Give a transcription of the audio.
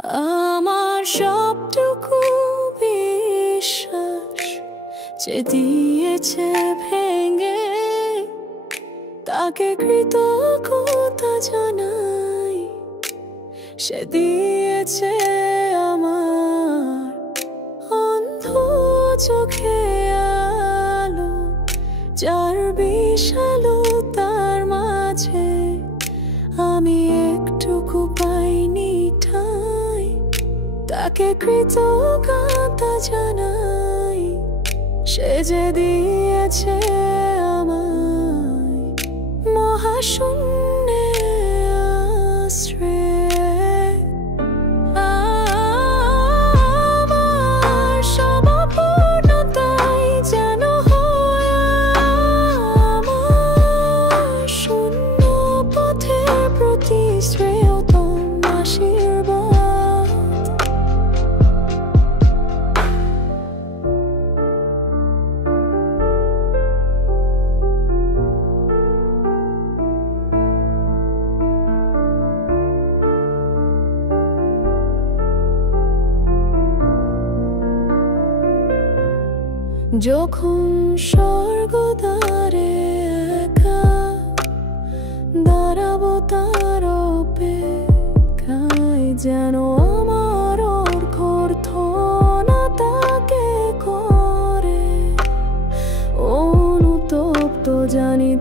আমার সবটুকু বিশ্বাস যে দিয়েছে ভেঙে, তাকে কৃতজ্ঞতা জানাই। সে দিয়েছে আমার অন্ধ চোখে আলো, যার বিশালতার মাঝে আমি একটুকু পাইনি ঠাঁই। তাকে কৃতজ্ঞতা জানাই, সে যে দিয়েছে আমায় মহাশূন্যে আশ্রয়। আমার সব অপূর্ণতাই যেন হয় আমার শূন্য পথের প্রতি শ্রেয়তম আশীর্বাদ। যখন স্বর্গদ্বারে একা দাঁড়াবো তার অপেক্ষায়, যেন আমার অর্থনা তাকে করে অনুতপ্ত জানি